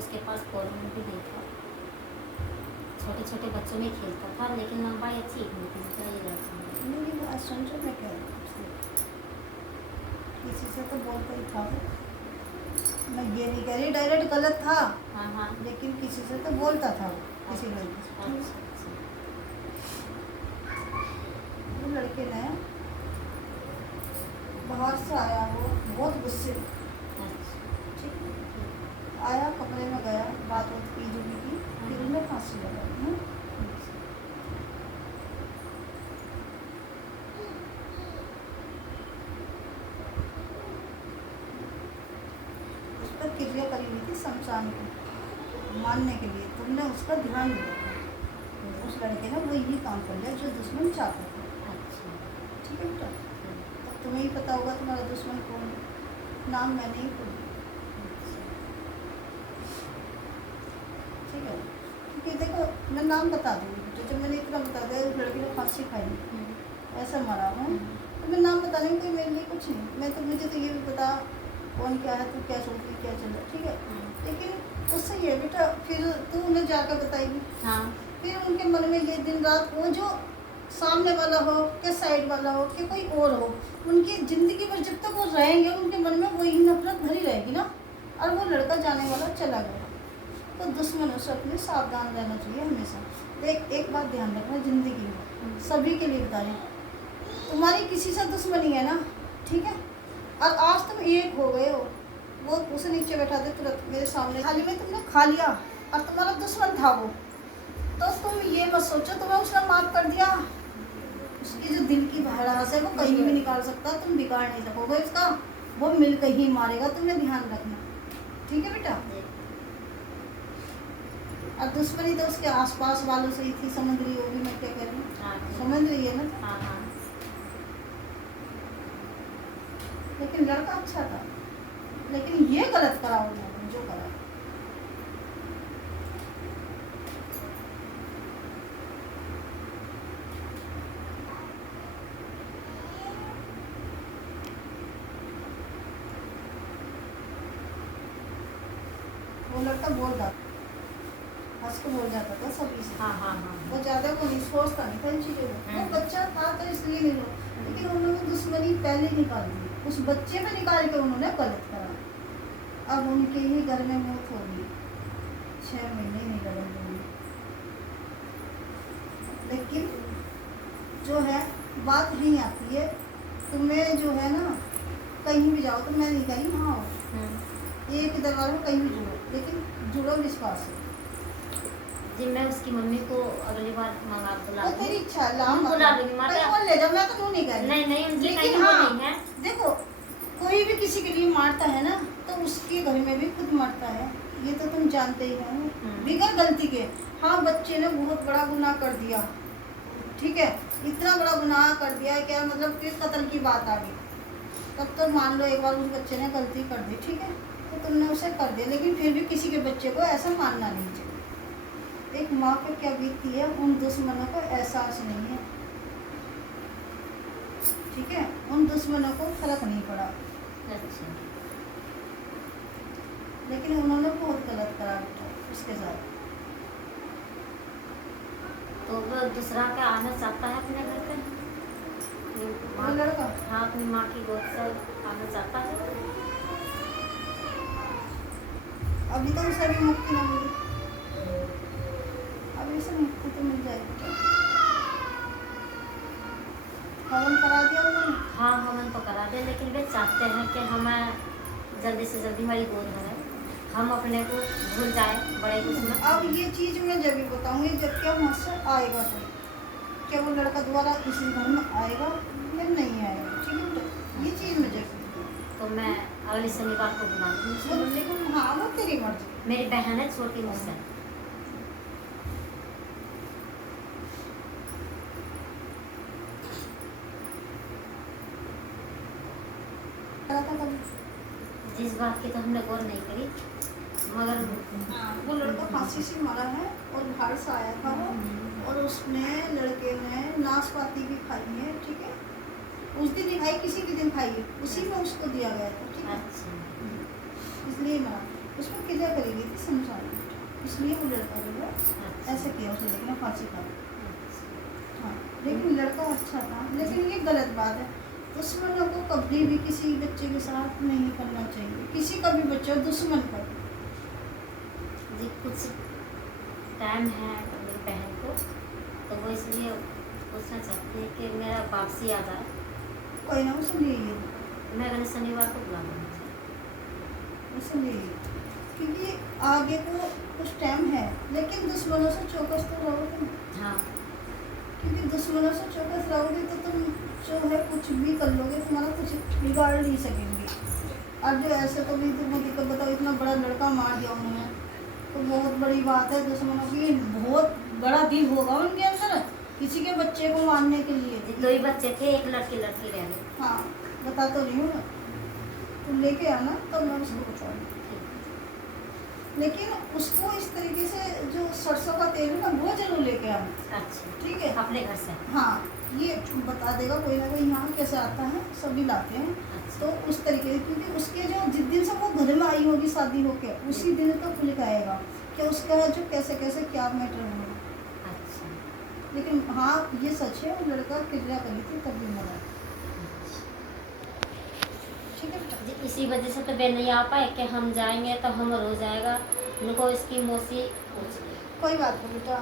उसके पास कॉलोनी भी नहीं था, छोटे छोटे बच्चों में खेलता था, लेकिन लंबाई अच्छी नहीं थी। क्या ये लड़का मेरी बात सुन जो मैं कह रही हूँ, किसी से तो बोलता ही था वो। मैं ये नहीं कह रही डायरेक्ट गलत था, हाँ हाँ। लेकिन किसी से तो बोलता था वो, किसी लड़की से। अच्छा अच्छा। वो लड़के ने बाहर से आया, वो बहुत गुस्से में, ठीक है? आया, कमरे में गया, बात बात की जो भी की, फिर उन्हें फांसी लगा दी। उस पर क्रिया करी हुई थी शमशान को मारने के लिए, तुमने उसका ध्यान नहीं रखा। उस लड़के ने वो यही काम कर लिया जो दुश्मन चाहता था। अच्छा। ठीक है बेटा, अब तुम्हें ही पता होगा तुम्हारा दुश्मन कौन है, नाम मैं नहीं बोलूँ, ठीक है? क्योंकि देखो मैं नाम बता दूँगी बेटा, जब मैंने इतना बता दिया उस लड़की ने फांसी खाई, ऐसा मरा है, तो मैं नाम बताने में कोई मेरे लिए कुछ नहीं। मैं तो, मुझे तो ये भी पता कौन क्या है, तू क्या सोचती, क्या चल रहा है, ठीक है? लेकिन उससे ये बेटा, फिर तू उन्हें जाकर बताएगी, हाँ। फिर उनके मन में ये दिन रात, वो जो सामने वाला हो कि साइड वाला हो कि कोई और हो, उनकी ज़िंदगी भर जब तक वो रहेंगे उनके मन में वही नफरत भरी रहेगी ना। और वो लड़का जाने वाला चला गया, तो दुश्मनों से अपने सावधान रहना चाहिए हमेशा। एक बात ध्यान रखना, ज़िंदगी में सभी के लिए बता रही, तुम्हारी किसी से दुश्मनी है ना, ठीक है? और आज तुम एक हो गए हो, वो उसे नीचे बैठा दे तुरंत मेरे सामने, थाली में तुमने खा लिया और तुम्हारा दुश्मन था वो, तो तुम ये मत सोचो तुम्हें उसने माफ कर दिया, उसकी जो दिल की भड़ास है वो कहीं भी निकाल सकता, तुम बिगाड़ नहीं सकोगे उसका, वो मिलकर ही मारेगा, तुम्हें ध्यान रखना, ठीक है बेटा? और दुश्मनी तो उसके आसपास वालों से ही थी, समझ रही होगी मैं क्या कह रही हूँ, समझ रही है ना? हाँ हाँ। लेकिन लड़का अच्छा था, लेकिन ये गलत करा उन्होंने जो करा। वो लड़का बोलता, हंस के बोल जाता था सभी से, हाँ हाँ हाँ। वो ज्यादा को नहीं सोचता नहीं था इन चीजों में, वो बच्चा था तो इसलिए नहीं हुआ, लेकिन उन्होंने दुश्मनी पहले निकाल दी, उस बच्चे में निकाल के उन्होंने गलत करा। अब उनके ही घर में मौत हो गई, 6 महीने नहीं लड़न दूंगी। लेकिन जो है बात नहीं आती है, तुम्हें जो है ना, कहीं भी जाओ तो मैं नहीं कहीं वहाँ हो, एक दरबार में कहीं भी जुड़ो, लेकिन जुड़ो विश्वास से। जी मैं उसकी मम्मी को अगली बार मंगा बुला वो तेरी इच्छा है, लाम बुला लूंगी माता। कहीं और ले जाओ, मैं तो नहीं कह रही। नहीं उनकी लेकिन कहीं वो हाँ, नहीं है। देखो कोई भी किसी के लिए मारता है ना, तो उसके घर में भी खुद मरता है, ये तो तुम जानते ही हो, बिगड़ गलती के। हाँ, बच्चे ने बहुत बड़ा गुनाह कर दिया, ठीक है, इतना बड़ा गुनाह कर दिया, क्या मतलब कि कत्ल की बात आ गई, तब तो मान लो एक बार उस बच्चे ने गलती कर दी, ठीक है, तो तुमने उसे कर दिया, लेकिन फिर भी किसी के बच्चे को ऐसा मानना नहीं चाहिए। एक माँ पे क्या बीतती है, उन दुश्मनों को एहसास नहीं है, ठीक है, उन दुश्मनों को फर्क नहीं पड़ा। अच्छा। लेकिन उन्होंने बहुत गलत करा बेटा उसके साथ। तो वो दूसरा का आना चाहता है अपने घर पे, वो लड़का हाँ अपनी माँ की गोद से आना चाहता है। अभी तो उसे भी मुक्ति नहीं मिली, अभी से मुक्ति तो मिल जाएगी। हवन करा दिया उन्होंने? हाँ हवन तो करा दे, लेकिन वे चाहते हैं कि हमें जल्दी से जल्दी हमारी गोद भरे, हम अपने को भूल जाए बड़े दुश्मन। अब ये चीज़ मैं जब भी बताऊँगी जब क्या वहाँ से आएगा, कोई क्या वो लड़का दोबारा इसी घर में आएगा या नहीं आएगा, ठीक है बेटा, ये चीज़ मैं जब तो मैं अगले शनिवार को बुला लूँगी। हाँ, वो तेरी मर्जी। मेरी बहन है छोटी मुझसे। जिस बात की तो हमने गौर नहीं करी, मगर वो लड़का फांसी से मरा है और बाहर से आया था वो, और उसने लड़के ने नाशपाती भी खाई है, ठीक है, उस दिन नहीं खाई, किसी भी दिन खाई है, उसी में उसको दिया गया था, ठीक है, अच्छा इसलिए मरा। उसमें क्रिया करी गई थी शमशान में, इसलिए वो लड़का जो है अच्छा। ऐसे किया उसने, लेकिन फांसी का। अच्छा। हाँ, लेकिन लड़का अच्छा था, लेकिन ये गलत बात है। दुश्मनों को कभी भी किसी बच्चे के साथ नहीं करना चाहिए, किसी का भी बच्चा हो, दुश्मन का। जी कुछ टाइम है मेरी बहन को, तो वो इसलिए पूछना चाहती है कि मेरा वापसी आ जाए। कोई ना, उसे ले आइए, मैं अगले शनिवार को बुला दूँगी। उसे ले आइए, क्योंकि आगे को कुछ टाइम है, लेकिन दुश्मनों से चौकस तो रहोगे ना। हाँ। क्योंकि दुश्मनों से चौकस रहोगे तो तुम जो है कुछ भी कर लोगे, तुम्हारा कुछ बिगाड़ नहीं सकेंगे। अब जो ऐसे तो भी तुम्हें दिक्कत बताओ, इतना बड़ा लड़का मार दिया उन्होंने, तो बहुत बड़ी बात है। दुश्मनों की बहुत बड़ा दिल होगा उनके अंदर, किसी के बच्चे को मारने के लिए। जी 2 ही बच्चे थे, एक लड़की लड़की रह गई। हाँ, बता तो रही हूँ मैं, तुम लेके आना तब मैं उसको पहुँचाऊँगी। लेकिन उसको इस तरीके से जो सरसों का तेल है ना, वो जरूर लेके आना। अच्छा। ठीक है, अपने घर से। हाँ, ये बता देगा कोई ना कोई यहाँ कैसे आता है, सभी लाते हैं। अच्छा। तो उस तरीके से, क्योंकि उसके जो जिस दिन से वो घर में आई होगी शादी होके, उसी दिन तो खुल के आएगा कि उसका जो कैसे कैसे क्या मैटर होगा। अच्छा। लेकिन हाँ, ये सच है, वो लड़का क्रिया करी थी तब भी मरा। ठीक है बेटा। जी इसी वजह से तो वे नहीं आ पाए कि हम जाएंगे तो हमर हो जाएगा, उनको इसकी मौसी पूछ ली। कोई बात नहीं बेटा,